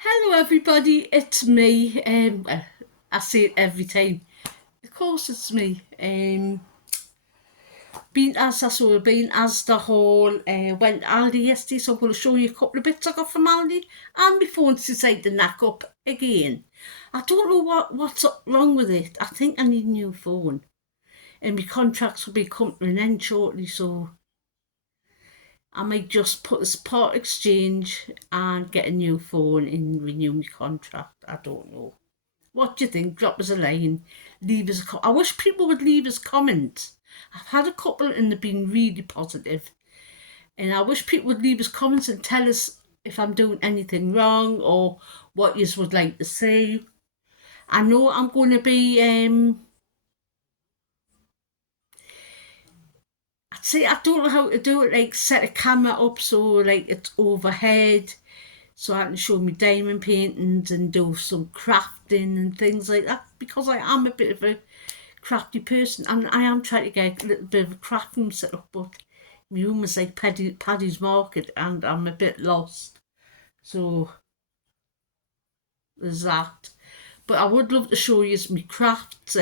Hello, everybody. It's me. I say it every time. Of course, it's me. Been Asda, so we've been Asda haul. Went Aldi yesterday, so I'm going to show you a couple of bits I got from Aldi. And my phone's decided to knack up again. I don't know what's wrong with it. I think I need a new phone, and my contracts will be coming to an end shortly, so I might just put this part exchange and get a new phone and renew my contract. I don't know. What do you think? Drop us a line. Leave us a I wish people would leave us comments. I've had a couple and they've been really positive. And I wish people would leave us comments and tell us if I'm doing anything wrong or what you would like to say. I know I'm going to be, I'd say I don't know how to do it, like set a camera up so like it's overhead so I can show me diamond paintings and do some crafting and things like that because I am a bit of a crafty person and I am trying to get a little bit of a craft room set up, but my room is like Paddy's Market and I'm a bit lost. So there's that. But I would love to show you my crafts.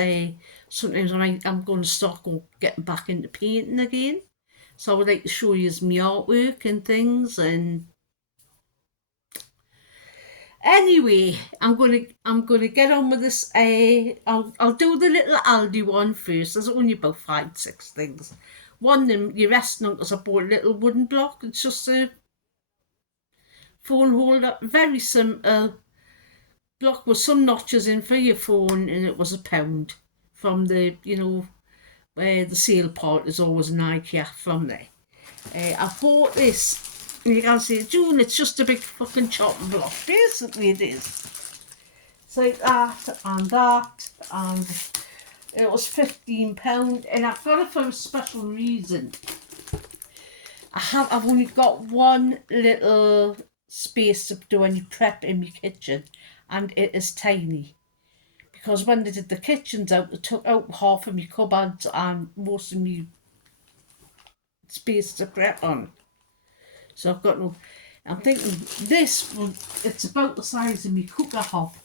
Sometimes when I'm going to start getting back into painting again. So I would like to show you my artwork and things. And anyway, I'm gonna get on with this. I'll do the little Aldi one first. There's only about 5, 6 things. One of them you're resting on because I bought a little wooden block. It's just a phone holder, very simple block with some notches in for your phone, and it was £1 from the where the sale part is always an IKEA from there. I bought this. And you can see, June, it's just a big fucking chopping block. Basically, it is. It's like that, and it was £15, and I've got it for a special reason. I've only got one little space to do any prep in my kitchen, and it is tiny. Because when they did the kitchens out, they took out half of my cupboards and most of my space to prep on. So I've got no. I'm thinking it's about the size of my cooker hob.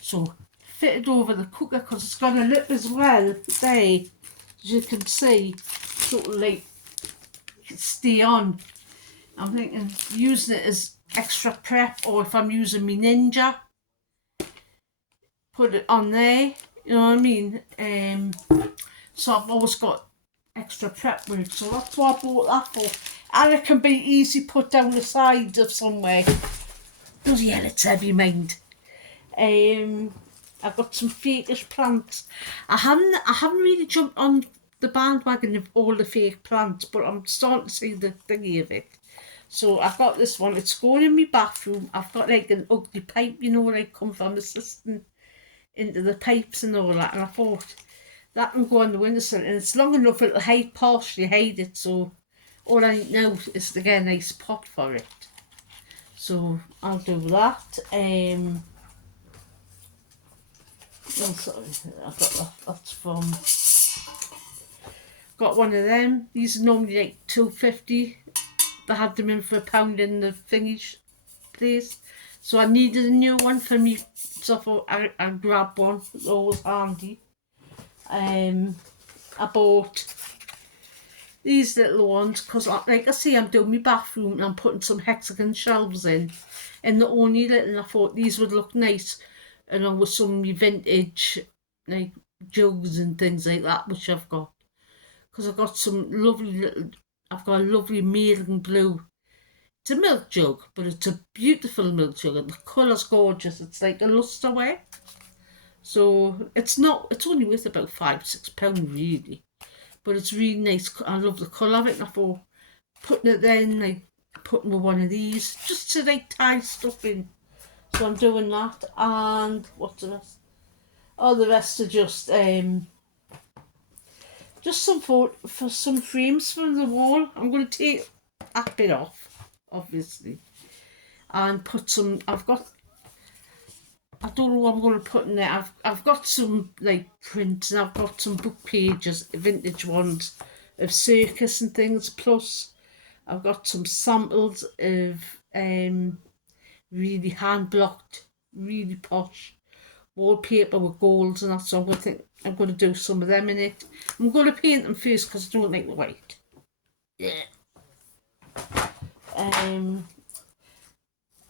So fit it over the cooker because it's got a lip as well there, as you can see, sort of like stay on. I'm thinking using it as extra prep, or if I'm using my Ninja, put it on there. You know what I mean? So I've always got extra prep with it. So that's what I bought that for. And it can be easy put down the side of somewhere. Bloody hell, it's heavy, mind. I've got some fakeish plants. I haven't really jumped on the bandwagon of all the fake plants, but I'm starting to see the thingy of it. So I've got this one. It's going in my bathroom. I've got like an ugly pipe, like come from the system into the pipes and all that. And I thought that can go on the windowsill, and it's long enough it'll partially hide it. So all I need now is to get a nice pot for it. So I'll do that. Oh, sorry, I've got that. That's from. Got one of them. These are normally like £2.50. They had them in for £1 in the thingy place. So I needed a new one for me. So I thought I'd grab one. It's always handy. I bought these little ones because, like I say, I'm doing my bathroom and I'm putting some hexagon shelves in, and they're only little. And I thought these would look nice along with some of my vintage like jugs and things like that, which I've got. Because I've got some lovely little. I've got a lovely maiden blue. It's a milk jug, but it's a beautiful milk jug, and the colour's gorgeous. It's like a lustreware. So it's not. It's only worth about £5, £6 really, but it's really nice. I love the colour of it. And I thought putting it then, like putting with one of these, just to like tie stuff in. So I'm doing that. And what's the rest? Oh, the rest are just some for some frames for the wall. I'm going to take that bit off, obviously, and put some. I don't know what I'm going to put in there. I've got some like prints, and I've got some book pages, vintage ones of circus and things. Plus, I've got some samples of really hand blocked, really posh. Wallpaper with golds and that, so I'm going to do some of them in it. I'm going to paint them first because I don't like the white. Yeah.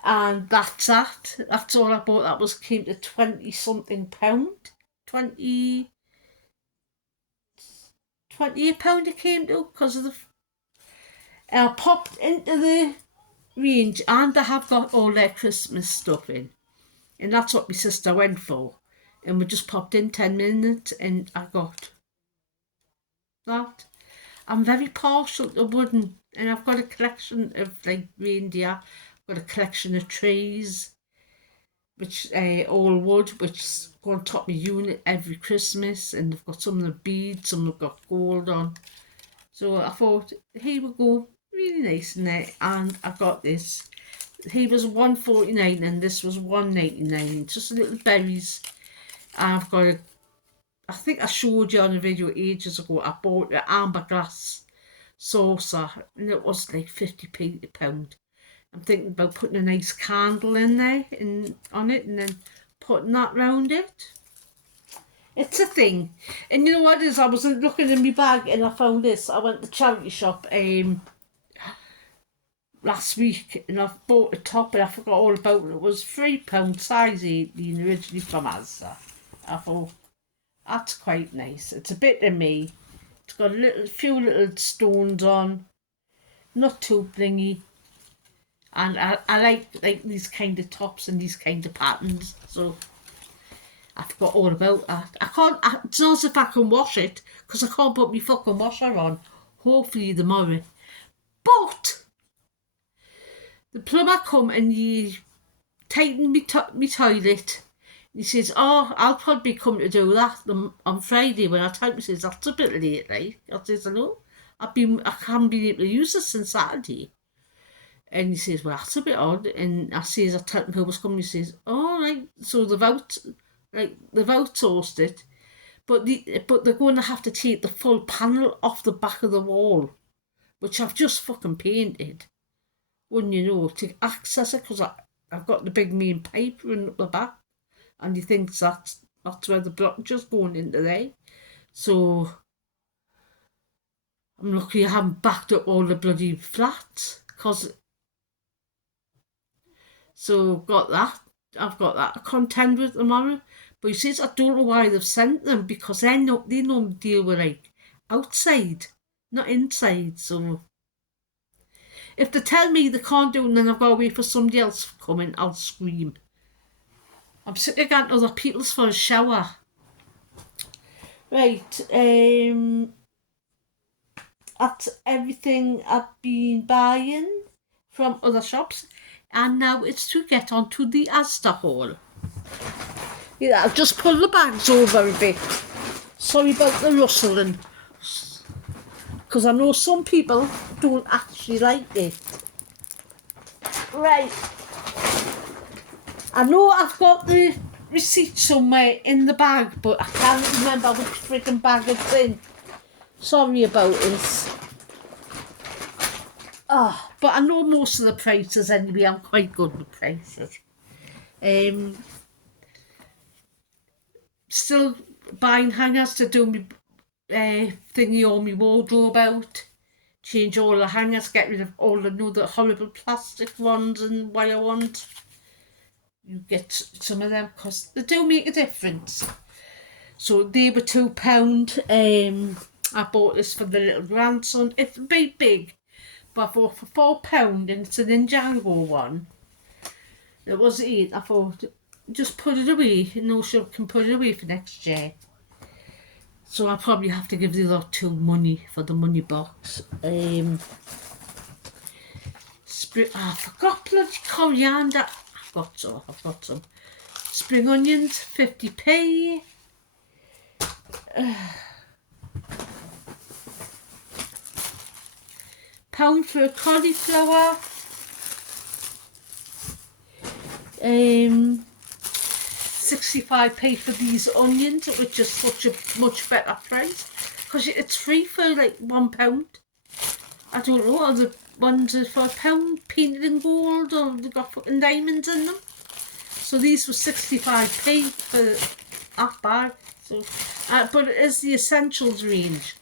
And that's that. That's all I bought. That came to 20 something pound. 20 £28 it came to because of the. I popped into the range and I have got all their Christmas stuff in, and that's what my sister went for. And we just popped in 10 minutes and I got that. I'm very partial to wooden, and I've got a collection of like reindeer. I've got a collection of trees, which all wood, which go on top of my unit every Christmas, and they've got some of the beads, some have got gold on. So I thought, here we go, really nice in there, and I got this. He was $1.49 and this was $1.99. Just little berries. I've got I think I showed you on a video ages ago. I bought an amber glass saucer and it was like 50p a pound. I'm thinking about putting a nice candle in there on it and then putting that round it. It's a thing. And you know what it is? I was looking in my bag and I found this. I went to the charity shop last week and I bought a top and I forgot all about it. It was £3 size 18 originally from Asda. I thought, that's quite nice. It's a bit of me. It's got a few little stones on, not too blingy. And I like these kind of tops and these kind of patterns. So I forgot all about that. It's not as if I can wash it because I can't put my fucking washer on. Hopefully tomorrow. But the plumber come and he tightened me toilet. He says, oh, I'll probably come to do that on Friday. When I type, he says, that's a bit late, right? I says, I know. I haven't been able to use it since Saturday. And he says, well, that's a bit odd. And I says, I tell him who was coming. He says, all right. So they've outsourced it. But they're going to have to take the full panel off the back of the wall, which I've just fucking painted. Wouldn't you know, to access it, because I've got the big main pipe running up the back. And he thinks that's where the blockage is going into there. So I'm lucky I haven't backed up all the bloody flats. So got that. I've got that to contend with tomorrow. But he says I don't know why they've sent them because they normally deal with like outside, not inside. So if they tell me they can't do it and then I've got to wait for somebody else to come in, I'll scream. I'm sick of getting other people's for a shower. Right, that's everything I've been buying from other shops. And now it's to get on to the Asda haul. Yeah, I'll just pull the bags over a bit. Sorry about the rustling. Because I know some people don't actually like it. Right. I know I've got the receipt somewhere in the bag, but I can't remember which freaking bag it's in. Sorry about this. But I know most of the prices anyway. I'm quite good with prices. Still buying hangers to do my thingy on my wardrobe out. Change all the hangers, get rid of all the horrible plastic ones and wire ones. You get some of them because they do make a difference. So they were £2. I bought this for the little grandson. It's a bit big, but I thought for £4 and it's an Ninjago one. It was 8. I thought just put it away. No, she can put it away for next year. So I'll probably have to give the other 2 money for the money box. I forgot bloody coriander. I've got some. Spring onions, 50p. Pound for a cauliflower. 65p for these onions, which is such a much better price. Because it's free for like £1. I don't know, ones are for £1, painted in gold, or they've got fucking diamonds in them. So these were 65p for that bag. So, but it is the essentials range.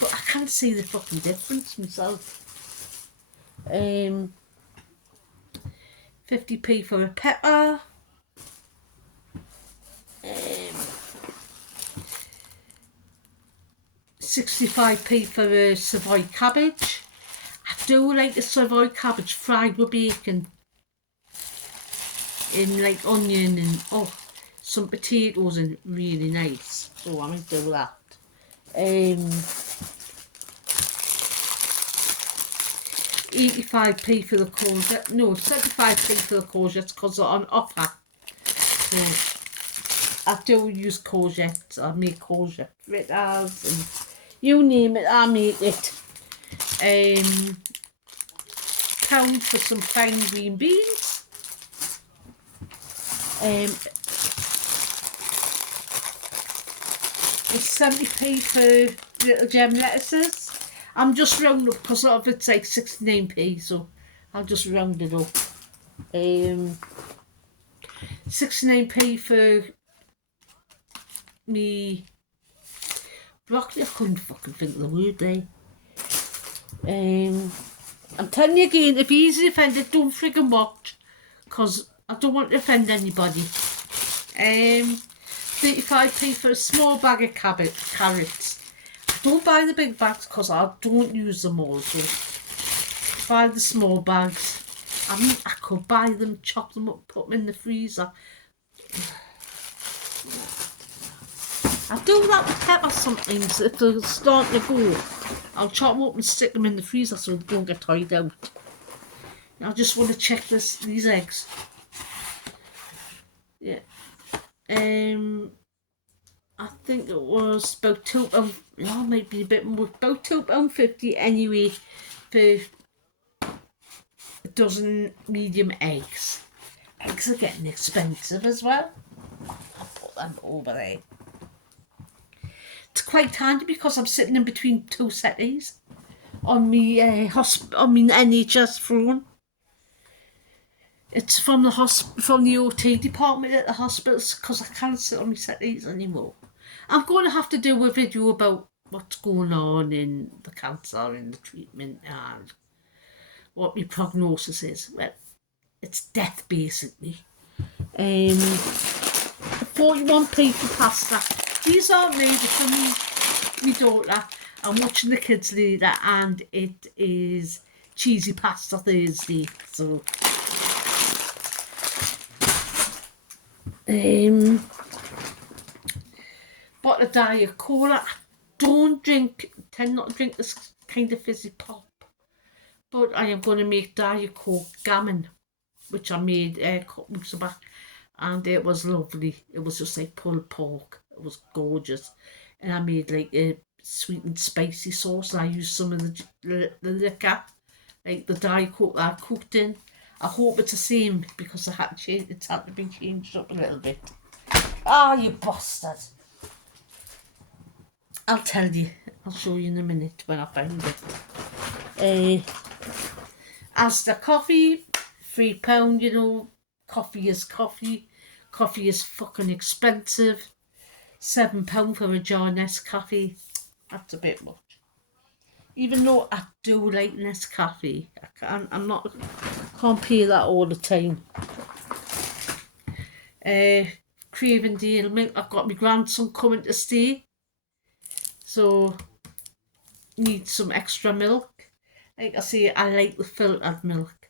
But I can't see the fucking difference myself. 50p for a pepper. 65p for a Savoy cabbage. I do like the Savoy cabbage fried with bacon. In like onion and some potatoes and really nice. So I might do that. 85p for the courgette. No, 75p for the courgettes because they're on offer. So I do use courgettes. I make courgette fritters and you name it, I make it. £1 for some fine green beans. 70p for little gem lettuces. I'm just rounding up because of it's like 69p, so I'll just round it up. 69p for me broccoli. I couldn't fucking think of the word there. I'm telling you again, if you're easily offended, don't friggin' watch, because I don't want to offend anybody. 35p for a small bag of carrots. I don't buy the big bags because I don't use them all, so buy the small bags. I mean, I could buy them, chop them up, put them in the freezer. I do that with peppers sometimes. If they're starting to go, I'll chop them up and stick them in the freezer so they don't get tied out. I just want to check these eggs. Yeah. I think it was about £2, no, might be a bit more, about £2.50 anyway for a dozen medium eggs. Eggs are getting expensive as well. I'll put them over there. It's quite handy because I'm sitting in between two settees on me NHS phone. It's from the OT department at the hospitals because I can't sit on my settees anymore. I'm going to have to do a video about what's going on in the cancer and the treatment and what my prognosis is. Well, it's death basically. 41p for pasta. These aren't made for me, my daughter. I'm watching the kids later and it is cheesy pasta Thursday. So bottle of Diet Cola. Tend not to drink this kind of fizzy pop, but I am going to make Diet Coke gammon, which I made a couple weeks back, and it was lovely. It was just like pulled pork. It was gorgeous, and I made like a sweet and spicy sauce, and I used some of the liquor, like the Diet Coke that I cooked in. I hope it's the same because it's had to be changed up a little bit. Ah, you bastard! I'll tell you. I'll show you in a minute when I find it. Asda coffee, £3. You know, coffee is coffee. Coffee is fucking expensive. £7 for a jar Nescafe. That's a bit much. Even though I do like Nescafe, can't pay that all the time. Cravendale milk. I've got my grandson coming to stay, so need some extra milk. Like I say, I like the filtered milk.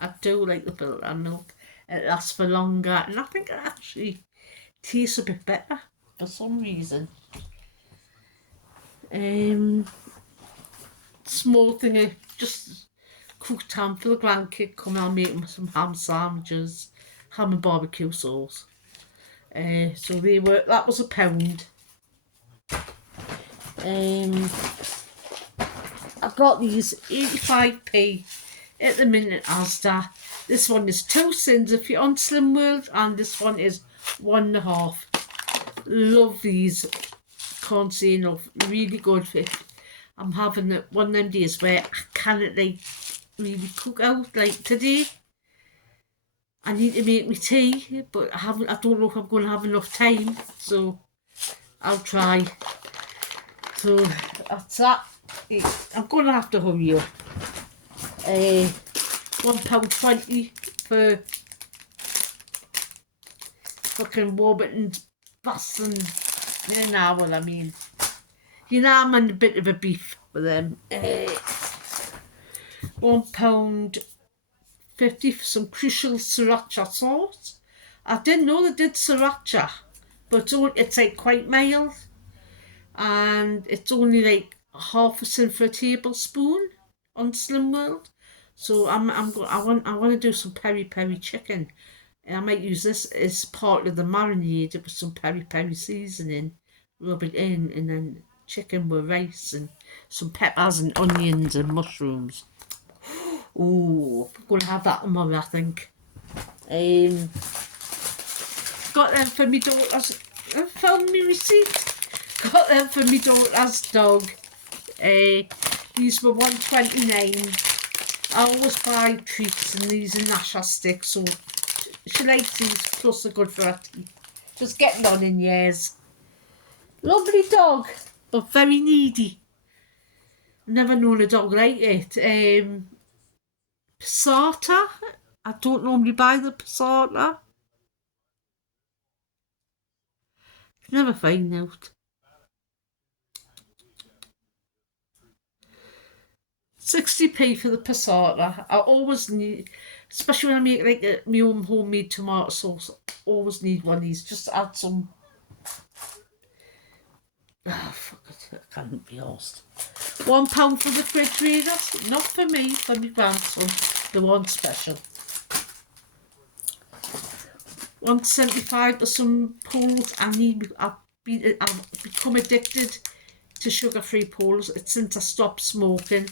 I do like the filtered milk. It lasts for longer, and I think it actually tastes a bit better for some reason. Small thing of just cooked ham for the grandkid. Come on, make them some ham sandwiches, ham and barbecue sauce. So that was £1. I've got these 85p at the minute Asda. This one is 2 cents if you're on Slim World, and this one is 1.5. Love these. Can't say enough. Really good fit. I'm having one of them days where I can't like really cook out. Like today, I need to make me tea, but I don't know if I'm going to have enough time, so I'll try. So that's that. I'm going to have to hurry up. £1.20 for fucking Warburton's Boston. You know what I mean. You know I'm on a bit of a beef with them. £1.50 for some crucial sriracha sauce. I didn't know they did sriracha, but it's like quite mild, and it's only like half a cent for a tablespoon on Slim World. So I want to do some peri peri chicken, and I might use this as part of the marinade with some peri peri seasoning, rub it in, and then chicken with rice and some peppers and onions and mushrooms. Oh, I'm going to have that tomorrow, I think. Got them for me daughter's. I found me receipt. Got them for me daughter's dog. These were $1.29. I always buy treats, and these are Nasha sticks, so she likes these, plus they're good for her teeth. Just getting on in years. Lovely dog, but very needy. Never known a dog like it. Passata. I don't normally buy the passata. Never find out. 60p for the passata. I always need, especially when I make like my own homemade tomato sauce, always need one of these. Just to add some. Fuck it, I can't be arsed. £1 for the refrigerator. Not for me, for my grandson. The one special. £1.75 for some poles. I've become addicted to sugar-free poles. It's since I stopped smoking.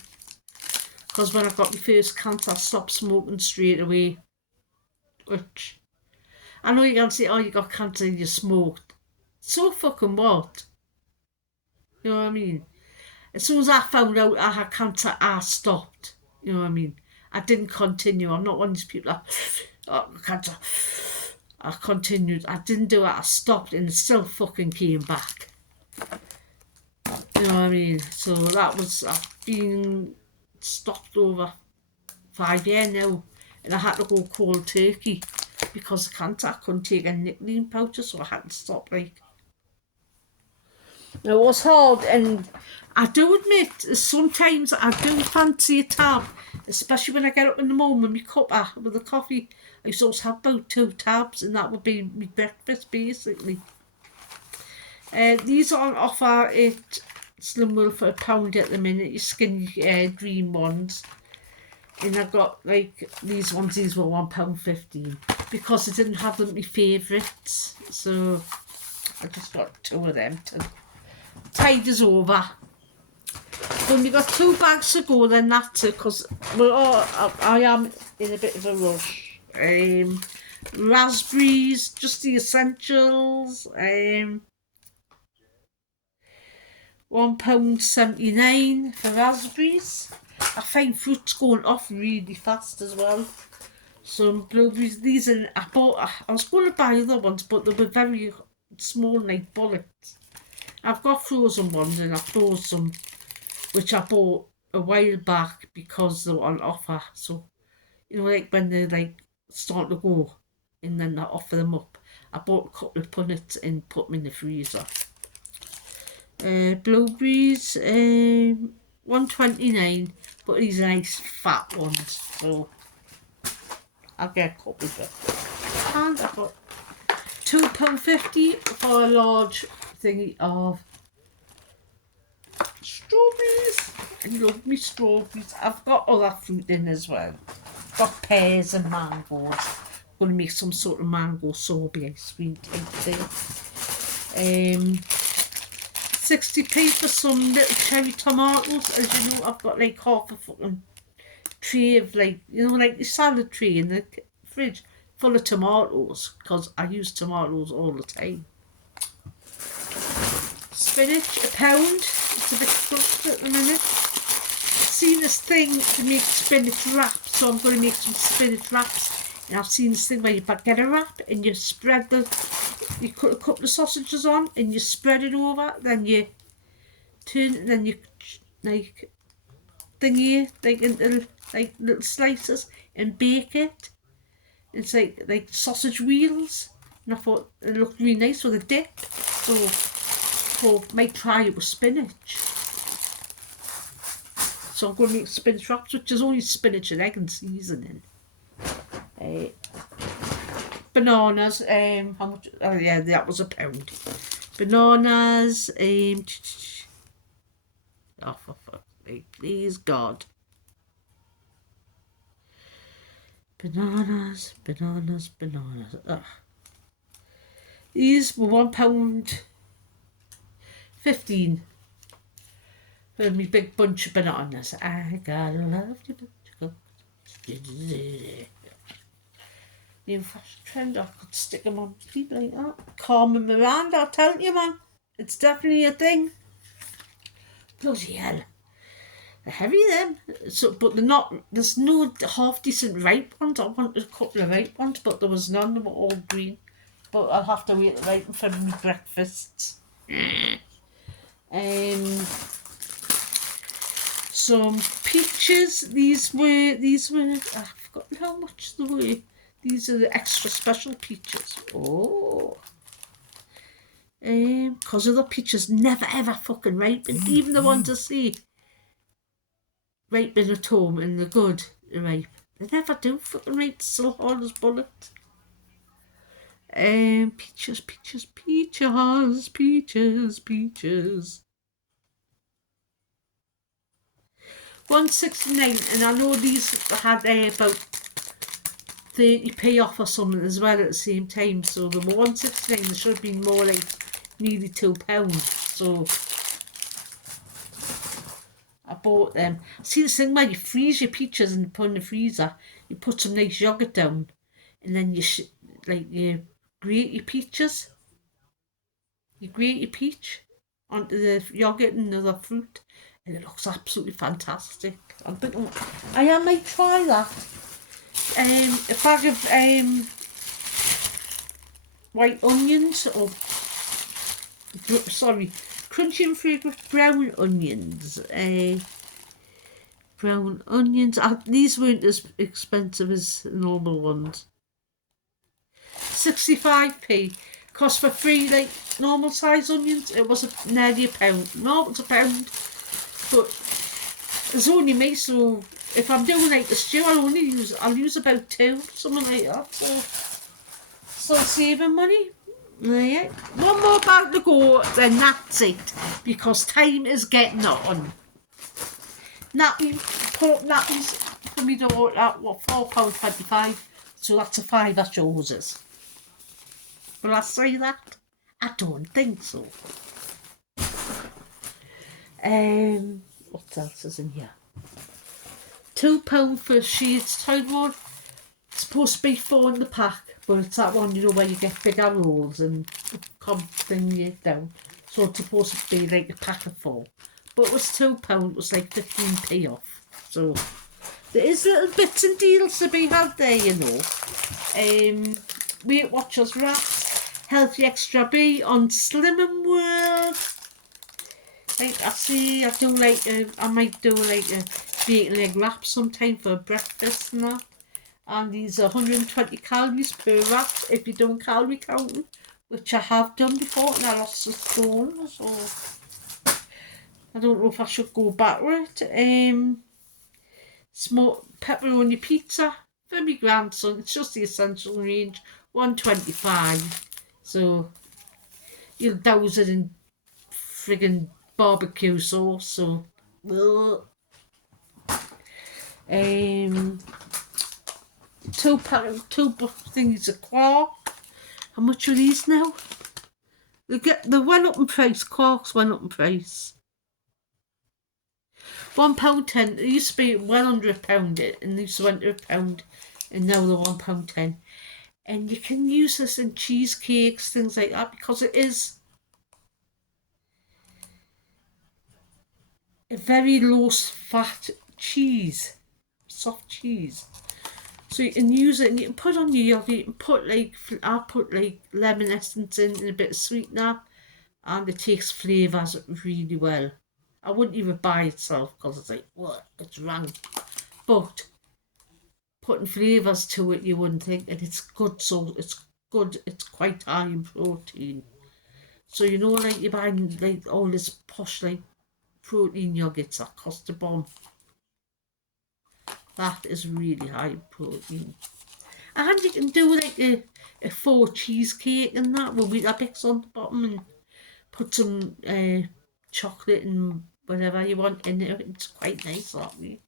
Because when I got my first cancer, I stopped smoking straight away. Which, I know you can say, oh, you got cancer and you smoked. So fucking what? You know what I mean? As soon as I found out I had cancer, I stopped. You know what I mean? I didn't continue. I'm not one of these people that, oh, cancer. I continued. I didn't do it. I stopped, and it still fucking came back. You know what I mean? So that was, I've been stopped over 5 years now, and I had to go cold turkey because of cancer. I couldn't take a nicotine pouches, so I had to stop. Like, it was hard, and I do admit sometimes I do fancy a tab, especially when I get up in the morning with my cuppa with the coffee. I used to always have about 2 tabs, and that would be my breakfast basically. These are on offer at Slim World for £1 at the minute, your skinny green ones. And I got like these ones, these were £1.15 because I didn't have them my favourites. So I just got 2 of them to tide us over. When we got 2 bags to go, then that's it, because I am in a bit of a rush. Raspberries, just the essentials. £1.79 for raspberries. I find fruits going off really fast as well. Some blueberries. These are, I was going to buy other ones, but they were very small, like bullets. I've got frozen ones, and I froze some, which I bought a while back because they were on offer. So, you know, like when they like start to go, and then I offer them up. I bought a couple of punnets and put them in the freezer. Blueberries, £1.29, but these are nice fat ones, so I'll get a couple of them. And I got £2.50 for a large thingy of strawberries. I love me strawberries. I've got other fruit in as well. Got pears and mangoes. I'm going to make some sort of mango sorbet ice cream type thing. 60p for some little cherry tomatoes. As you know, I've got like half a fucking tray of, like, you know, like the salad tray in the fridge full of tomatoes, because I use tomatoes all the time. Spinach, £1. It's a bit crushed at the minute. seen this thing to make spinach wraps, so I'm going to make some spinach wraps. And I've seen this thing where you get a wrap and you cut a couple of sausages on and you spread it over, then you turn it, then you like thingy like into like little slices and bake it. It's like sausage wheels, and I thought it looked really nice with a dip. So might try it with spinach. So I'm going to make spinach wraps, which is only spinach and egg and seasoning. Bananas, how much? Oh yeah, that was £1. Bananas, oh for fuck's sake, please God. Bananas. Ugh. These were £1.15 for me big bunch of bananas. I gotta love you. New fashion trend, I could stick them on feet like that. Carmen Miranda, I'll tell you, man. It's definitely a thing. Bloody hell. They're heavy then. So, but they're not, there's no half decent ripe ones. I wanted a couple of ripe ones, but there was none. They were all green. But I'll have to wait to ripen for my breakfasts. Some peaches. These were, I've forgotten how much they were. These are the extra special peaches. Oh. Because other peaches never ever fucking ripen. Even the ones I see ripen at home and they're good, they're ripe. They never do fucking ripe. It's so hard as bullets. Peaches. £1.69, and I know these had about 30p off or something as well at the same time. So the £1.69, they should have been more like nearly £2. So I bought them. See this thing where you freeze your peaches and put in the freezer. You put some nice yogurt down, and then you grate your peaches. You grate your peach onto the yogurt and the fruit, and it looks absolutely fantastic. I'm thinking I might try that. A bag of white onions, or crunchy and fragrant brown onions. Brown onions. These weren't as expensive as normal ones. 65p. Cost for 3 like normal size onions. It was nearly £1. No, it's £1. But there's only me, so if I'm doing like a stew, I'll use about 2, something like that. So saving money. Yeah. One more bag to go, then that's it. Because time is getting on. Pork nappies for me daughter at £4.25. So that's a £5 chooses. Will I say that? I don't think so. What else is in here? £2 for Shades Town one. It's supposed to be 4 in the pack, but it's that one, you know, where you get bigger rolls and thing it down. So it's supposed to be like a pack of 4. But it was £2, it was like 15p off. So there is little bits and deals to be had there, you know. Weight Watchers wraps, Healthy Extra B on Slim and World. Like I might do like a bacon egg wrap sometime for breakfast and that. And these are 120 calories per wrap if you're doing calorie counting, which I have done before and I lost a stone, so I don't know if I should go back with it. Small pepperoni pizza for my grandson. It's just the essential range, £1.25. So you'll douse it in friggin' barbecue sauce. So, two things of quark. How much are these now? They went up in price. Quarks went up in price. £1.10. It used to be well under £1, and these went to £1, and now they're £1.10. And you can use this in cheesecakes, things like that, because it is a very low fat cheese, soft cheese. So you can use it and you can put on your yogurt, you can put like, I put like lemon essence in and a bit of sweetener, and it takes flavours really well. I wouldn't even buy it itself because it's like, what, it's rank. But putting flavours to it, you wouldn't think, and it's good, so it's good, it's quite high in protein. So you know, like you're buying like all this posh like protein yogurts that cost a bomb. That is really high in protein. And you can do like a 4 cheesecake and that with Weetabix on the bottom and put some chocolate and whatever you want in it. It's quite nice that way.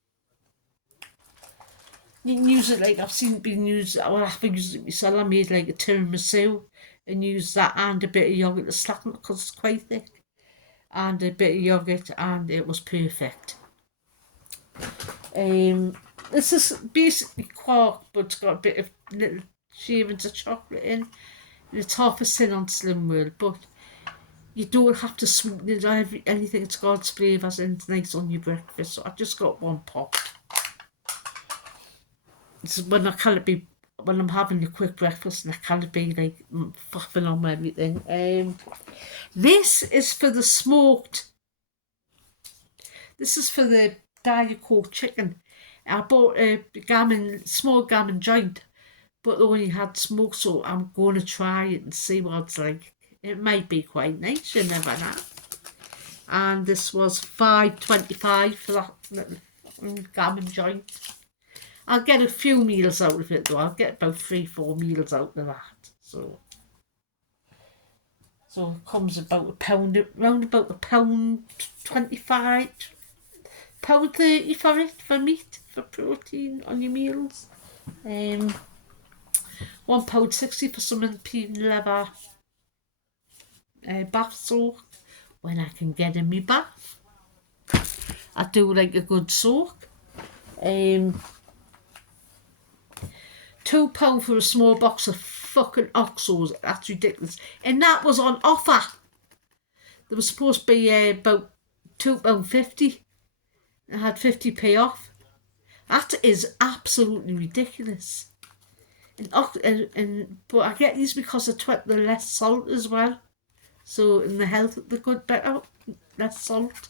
You can use it like I've seen it being used. Well, I've used it myself. I made like a tiramisu and used that and a bit of yogurt to slacken it because it's quite thick. And a bit of yogurt and it was perfect. This is basically quark, but it's got a bit of little shavings of chocolate in. And it's half a sin on Slim World, but you don't have to sweeten it or anything. It's got flavours and it's nice on your breakfast. So I just got one pot. This is when when I'm having a quick breakfast and I can't be like faffing on everything. This is for the smoked. This is for the Diet Coke chicken. I bought a small gammon joint, but they only had smoke, so I'm going to try it and see what it's like. It might be quite nice, you never know. And this was $5.25 for that little gammon joint. I'll get a few meals out of it though. I'll get about 3-4 meals out of that. So it comes about round about £1.25, £1.30 for it, for meat, for protein on your meals. £1.60 for some impeding leather bath soak when I can get in my bath. I do like a good soak. £2 for a small box of fucking Oxos. That's ridiculous. And that was on offer. They were supposed to be about £2.50. I had 50p off. That is absolutely ridiculous. But I get these because they're less salt as well. So in the health, they're good, better, less salt.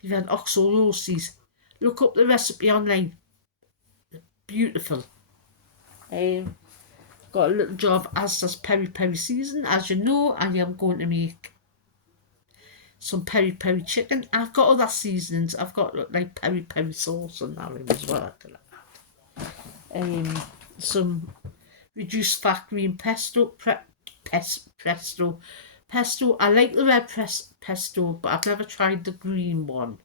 You've had Oxo roasties. Look up the recipe online. They're beautiful. Got a little job Asda's peri season. As you know, I am going to make some peri chicken. I've got other seasonings. I've got like peri sauce and that in as well. Some reduced fat green pesto. Pesto. I like the red pesto, but I've never tried the green one.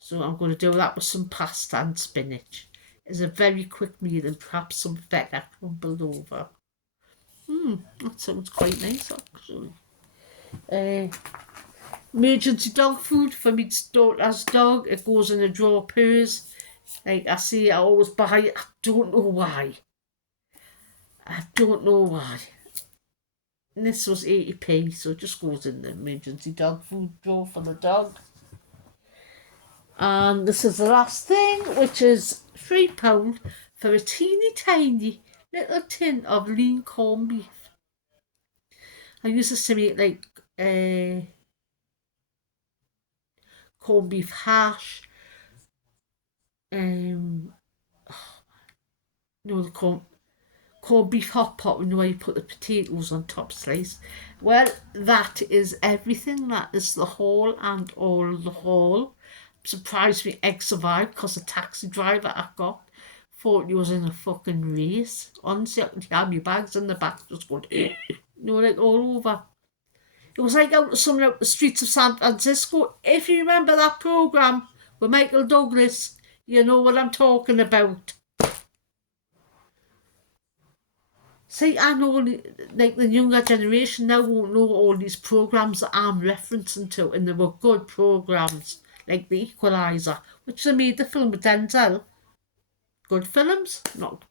So I'm going to do that with some pasta and spinach. It's a very quick meal and perhaps some feta crumbled over. That sounds quite nice actually. Emergency dog food for me daughter's dog. It goes in a drawer of purse. Like I say, I always buy it. I don't know why. And this was 80p, so it just goes in the emergency dog food drawer for the dog. And this is the last thing, which is £3 for a teeny tiny little tin of lean corned beef. I use this to make like corned beef hash. The corned beef hot pot, where you put the potatoes on top sliced. Well, that is everything. That is the haul and all the haul. Surprised me egg survived because the taxi driver I got thought he was in a fucking race. Honestly, I could have my bags in the back just going, like all over. It was like out the streets of San Francisco. If you remember that programme with Michael Douglas, you know what I'm talking about. See, I know, like the younger generation now won't know all these programmes that I'm referencing to, and they were good programmes. Like The Equalizer, which they made the film with Denzel. Good films, not.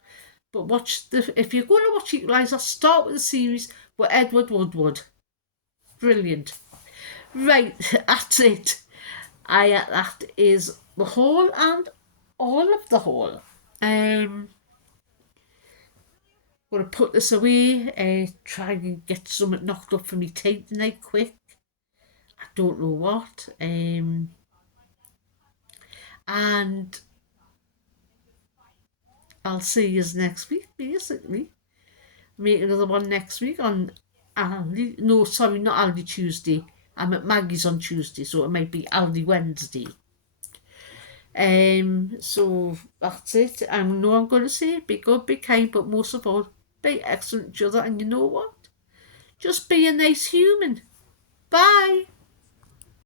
But if you're going to watch Equalizer, start with the series with Edward Woodward. Brilliant. Right, that's it. That is the haul and all of the haul. Gonna put this away, try and get something knocked up for me tape tonight quick. I don't know what. And I'll see you next week, basically. Make another one next week on Aldi. No, sorry, not Aldi Tuesday. I'm at Maggie's on Tuesday, so it might be Aldi Wednesday. So that's it. I know I'm going to say be good, be kind, but most of all, be excellent to each other. And you know what? Just be a nice human. Bye.